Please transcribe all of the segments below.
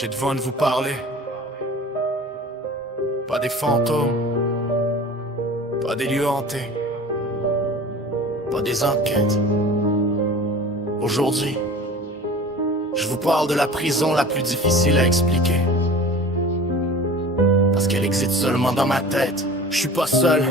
J'ai de vous parler. Pas des fantômes, pas des lieux hantés, pas des enquêtes. Aujourd'hui, je vous parle de la prison la plus difficile à expliquer. Parce qu'elle existe seulement dans ma tête. Je suis pas seul,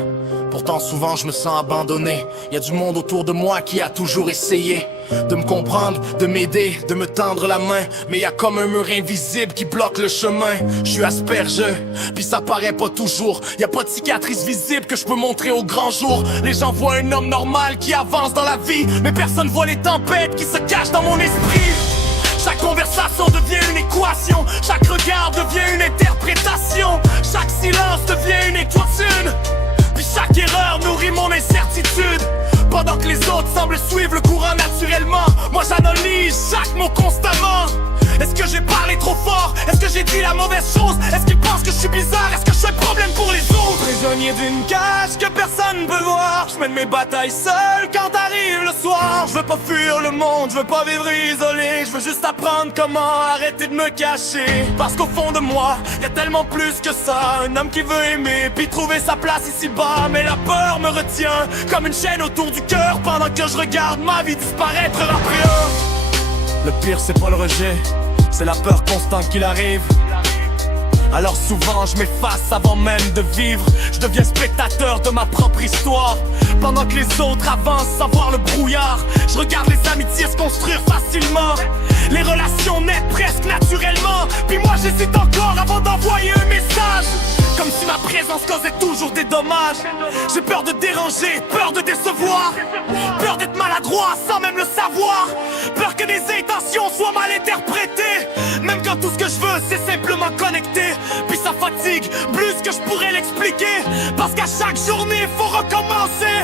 pourtant souvent je me sens abandonné. Y a du monde autour de moi qui a toujours essayé de me comprendre, de m'aider, de me tendre la main. Mais y a comme un mur invisible qui bloque le chemin. Je suis aspergeux, puis ça paraît pas toujours. Y a pas de cicatrice visible que je peux montrer au grand jour. Les gens voient un homme normal qui avance dans la vie, mais personne voit les tempêtes qui se cachent dans mon esprit. Chaque conversation devient une équation, chaque regard devient une interprétation, chaque silence devient une équation, puis chaque erreur nourrit mon incertitude. Pendant que les autres semblent suivre le courant naturellement, moi j'analyse chaque mot constamment. Est-ce que j'ai parlé trop fort? Est-ce que j'ai dit la mauvaise chose? Est-ce qu'ils pensent que je suis bizarre? Est-ce que je suis un problème pour les autres? Prisonnier d'une cage que personne ne peut voir, je mène mes batailles seul quand arrive le soir. Je veux pas fuir le monde, je veux pas vivre isolé, je veux juste apprendre comment arrêter de me cacher. Parce qu'au fond de moi, y a tellement plus que ça. Un homme qui veut aimer, puis trouver sa place ici-bas. Mais la peur me retient comme une chaîne autour du cœur, pendant que je regarde ma vie disparaître après un. Le pire c'est pas le rejet, c'est la peur constante qu'il arrive. Alors souvent je m'efface avant même de vivre. Je deviens spectateur de ma propre histoire, pendant que les autres avancent à voir le brouillard. Je regarde les amitiés se construire facilement, les relations naissent presque naturellement. Puis moi j'hésite encore avant d'envoyer un message, comme si ma présence causait toujours des dommages. J'ai peur de déranger, peur de décevoir, peur d'être maladroit sans même le savoir, peur que des intentions soient mal interprétées, même quand tout ce que je veux c'est simplement connecter. Puis ça fatigue plus que je pourrais l'expliquer, parce qu'à chaque journée faut recommencer.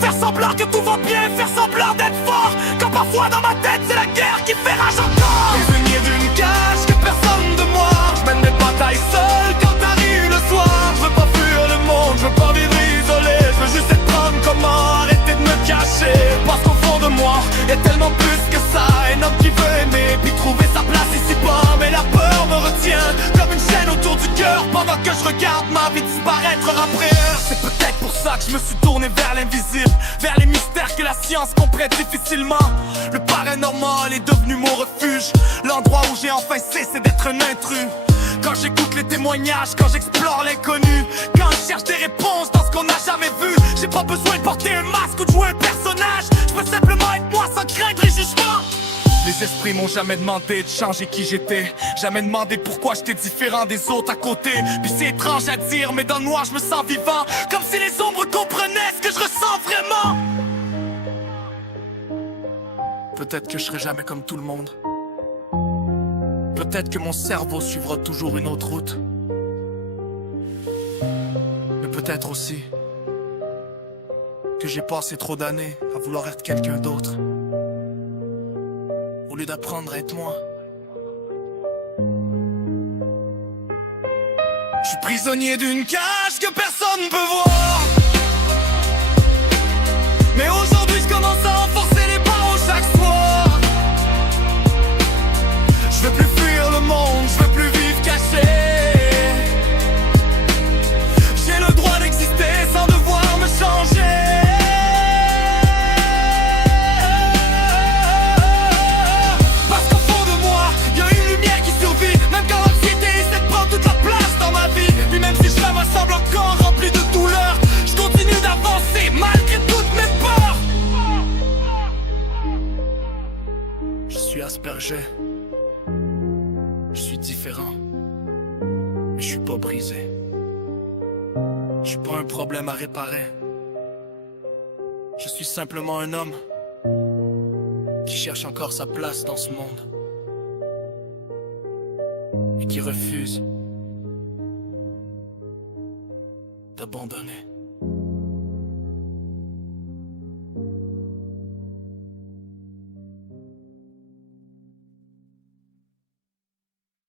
Faire semblant que tout va bien, faire semblant d'être fort, quand parfois dans ma tête c'est la guerre qui fait rage encore. Prisonnier d'une cage que personne de moi, je mène mes batailles seul quand arrive le soir. Je veux pas fuir le monde, je veux pas vivre isolé, je veux juste apprendre comment arrêter de me cacher. Parce qu'au fond de moi, y a tellement plus que ça. Un homme qui veut aimer, puis trouver sa place ici-bas. Mais la peur me retient comme une chaîne autour du cœur, pendant que je regarde ma vie disparaître après heure. C'est peut-être pour ça que je me suis tourné vers l'invisible, vers les mystères que la science comprend difficilement. Le paranormal est devenu mon refuge, l'endroit où j'ai enfin cessé d'être un intrus. Quand j'écoute les témoignages, quand j'explore l'inconnu, quand je cherche des réponses dans ce qu'on n'a jamais vu. J'ai pas besoin de porter un masque ou de jouer un personnage, je peux simplement être moi sans craindre les jugements. Les esprits m'ont jamais demandé de changer qui j'étais, jamais demandé pourquoi j'étais différent des autres à côté. Puis c'est étrange à dire, mais dans le noir je me sens vivant, comme si les ombres comprenaient ce que je ressens vraiment. Peut-être que je serai jamais comme tout le monde, peut-être que mon cerveau suivra toujours une autre route, mais peut-être aussi que j'ai passé trop d'années à vouloir être quelqu'un d'autre, au lieu d'apprendre à être moi. Je suis prisonnier d'une cage que personne ne peut voir, mais aujourd'hui je commence à enfoncer les barreaux chaque soir. Je veux plus fuir le monde, je veux plus vivre caché. J'ai le droit d'exister sans devoir me changer. Parce qu'au fond de moi, y a une lumière qui survit, même quand l'anxiété essaie de prendre toute la place dans ma vie. Puis même si je me semble encore rempli de douleur, je continue d'avancer malgré toutes mes peurs. Je suis aspergé, je suis différent, mais je suis pas brisé. Je suis pas un problème à réparer. Je suis simplement un homme qui cherche encore sa place dans ce monde et qui refuse d'abandonner.